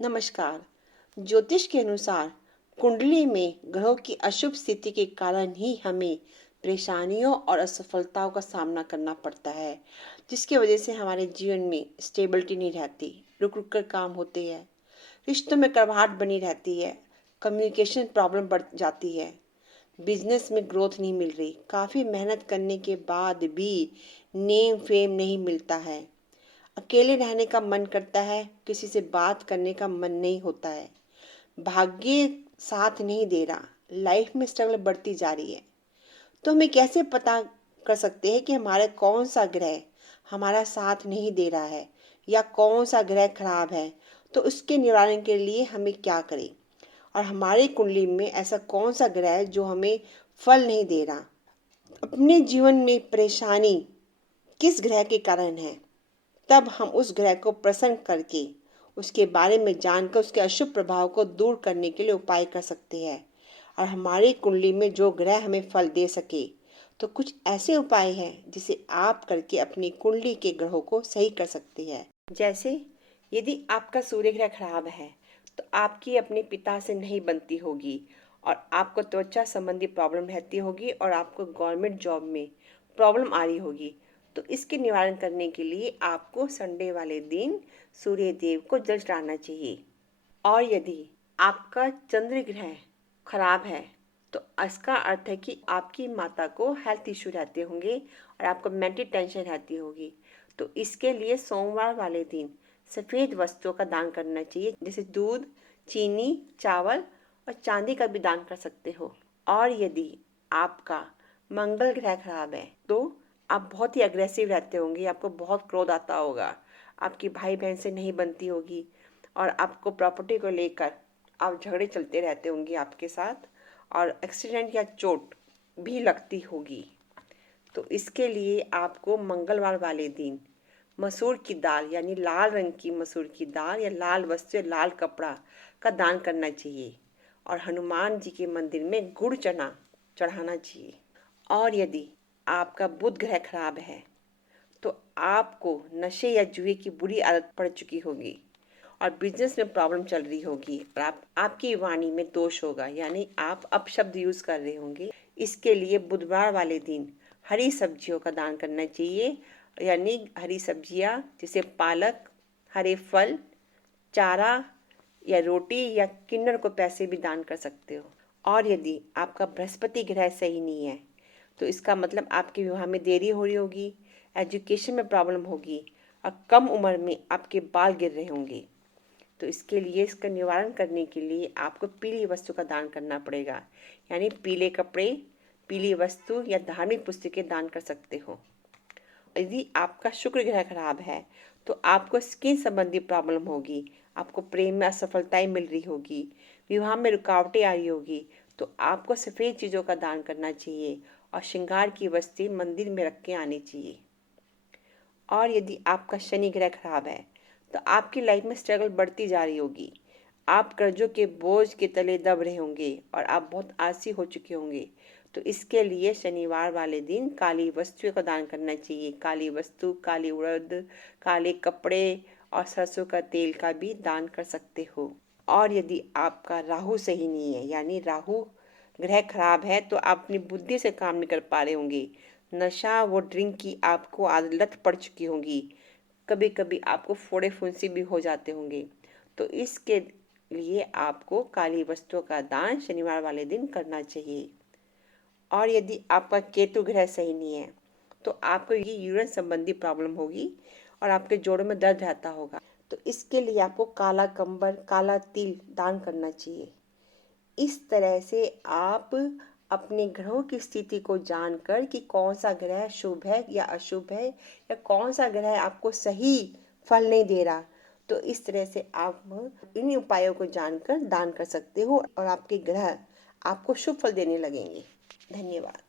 नमस्कार। ज्योतिष के अनुसार कुंडली में ग्रहों की अशुभ स्थिति के कारण ही हमें परेशानियों और असफलताओं का सामना करना पड़ता है, जिसकी वजह से हमारे जीवन में स्टेबिलिटी नहीं रहती, रुक रुक कर काम होते हैं, रिश्तों में कड़वाहट बनी रहती है, कम्युनिकेशन प्रॉब्लम बढ़ जाती है, बिजनेस में ग्रोथ नहीं मिल रही, काफ़ी मेहनत करने के बाद भी नेम फेम नहीं मिलता है, अकेले रहने का मन करता है, किसी से बात करने का मन नहीं होता है, भाग्य साथ नहीं दे रहा, लाइफ में स्ट्रगल बढ़ती जा रही है। तो हमें कैसे पता कर सकते हैं कि हमारा कौन सा ग्रह हमारा साथ नहीं दे रहा है या कौन सा ग्रह खराब है? तो उसके निवारण के लिए हमें क्या करें? और हमारी कुंडली में ऐसा कौन सा ग्रह है जो हमें फल नहीं दे रहा? अपने जीवन में परेशानी किस ग्रह के कारण है? तब हम उस ग्रह को प्रसन्न करके उसके बारे में जानकर उसके अशुभ प्रभाव को दूर करने के लिए उपाय कर सकते हैं। और हमारी कुंडली में जो ग्रह हमें फल दे सके, तो कुछ ऐसे उपाय हैं जिसे आप करके अपनी कुंडली के ग्रहों को सही कर सकते हैं। जैसे यदि आपका सूर्य ग्रह खराब है तो आपकी अपने पिता से नहीं बनती होगी और आपको त्वचा संबंधी प्रॉब्लम रहती होगी और आपको गवर्नमेंट जॉब में प्रॉब्लम आ रही होगी। तो इसके निवारण करने के लिए आपको संडे वाले दिन सूर्य देव को जल चढ़ाना चाहिए। और यदि आपका चंद्र ग्रह खराब है तो इसका अर्थ है कि आपकी माता को हेल्थ इश्यू रहते होंगे और आपको मेंटल टेंशन रहती होगी। तो इसके लिए सोमवार वाले दिन सफ़ेद वस्त्रों का दान करना चाहिए, जैसे दूध, चीनी, चावल और चांदी का भी दान कर सकते हो। और यदि आपका मंगल ग्रह खराब है तो आप बहुत ही अग्रेसिव रहते होंगे, आपको बहुत क्रोध आता होगा, आपकी भाई बहन से नहीं बनती होगी और आपको प्रॉपर्टी को लेकर आप झगड़े चलते रहते होंगे आपके साथ और एक्सीडेंट या चोट भी लगती होगी। तो इसके लिए आपको मंगलवार वाले दिन मसूर की दाल यानी लाल रंग की मसूर की दाल या लाल वस्त्र या लाल कपड़ा का दान करना चाहिए और हनुमान जी के मंदिर में गुड़ चना चढ़ाना चाहिए। और यदि आपका बुध ग्रह खराब है तो आपको नशे या जुए की बुरी आदत पड़ चुकी होगी और बिजनेस में प्रॉब्लम चल रही होगी और आपकी वाणी में दोष होगा, यानी आप अपशब्द यूज कर रहे होंगे। इसके लिए बुधवार वाले दिन हरी सब्जियों का दान करना चाहिए, यानी हरी सब्जियां जैसे पालक, हरे फल, चारा या रोटी या किन्नर को पैसे भी दान कर सकते हो। और यदि आपका बृहस्पति ग्रह सही नहीं है तो इसका मतलब आपके विवाह में देरी हो रही होगी, एजुकेशन में प्रॉब्लम होगी और कम उम्र में आपके बाल गिर रहे होंगे। तो इसके लिए इसका निवारण करने के लिए आपको पीली वस्तु का दान करना पड़ेगा, यानी पीले कपड़े, पीली वस्तु या धार्मिक पुस्तकें दान कर सकते हो। यदि आपका शुक्र ग्रह खराब है तो आपको स्किन संबंधी प्रॉब्लम होगी, आपको प्रेम में असफलताएं मिल रही होगी, विवाह में रुकावटें आ रही होगी। तो आपको सफ़ेद चीज़ों का दान करना चाहिए और श्रृंगार की वस्तुएं मंदिर में रख के आनी चाहिए। और यदि आपका शनि ग्रह खराब है तो आपकी लाइफ में स्ट्रगल बढ़ती जा रही होगी, आप कर्जों के बोझ के तले दब रहे होंगे और आप बहुत आलसी हो चुके होंगे। तो इसके लिए शनिवार वाले दिन काली वस्तुओं का दान करना चाहिए, काली वस्तु, काली उड़द, काले कपड़े और सरसों का तेल का भी दान कर सकते हो। और यदि आपका राहु सही नहीं है, यानी राहु ग्रह खराब है, तो आप अपनी बुद्धि से काम नहीं कर पा रहे होंगे, नशा व ड्रिंक की आपको आदत पड़ चुकी होगी, कभी कभी आपको फोड़े फुंसी भी हो जाते होंगे। तो इसके लिए आपको काली वस्तुओं का दान शनिवार वाले दिन करना चाहिए। और यदि आपका केतु ग्रह सही नहीं है तो आपको ये यूरिन संबंधी प्रॉब्लम होगी और आपके जोड़ों में दर्द रहता होगा। तो इसके लिए आपको काला कंबल, काला तिल दान करना चाहिए। इस तरह से आप अपने ग्रहों की स्थिति को जानकर कि कौन सा ग्रह शुभ है या अशुभ है या कौन सा ग्रह आपको सही फल नहीं दे रहा, तो इस तरह से आप इन उपायों को जानकर दान कर सकते हो और आपके ग्रह आपको शुभ फल देने लगेंगे। धन्यवाद।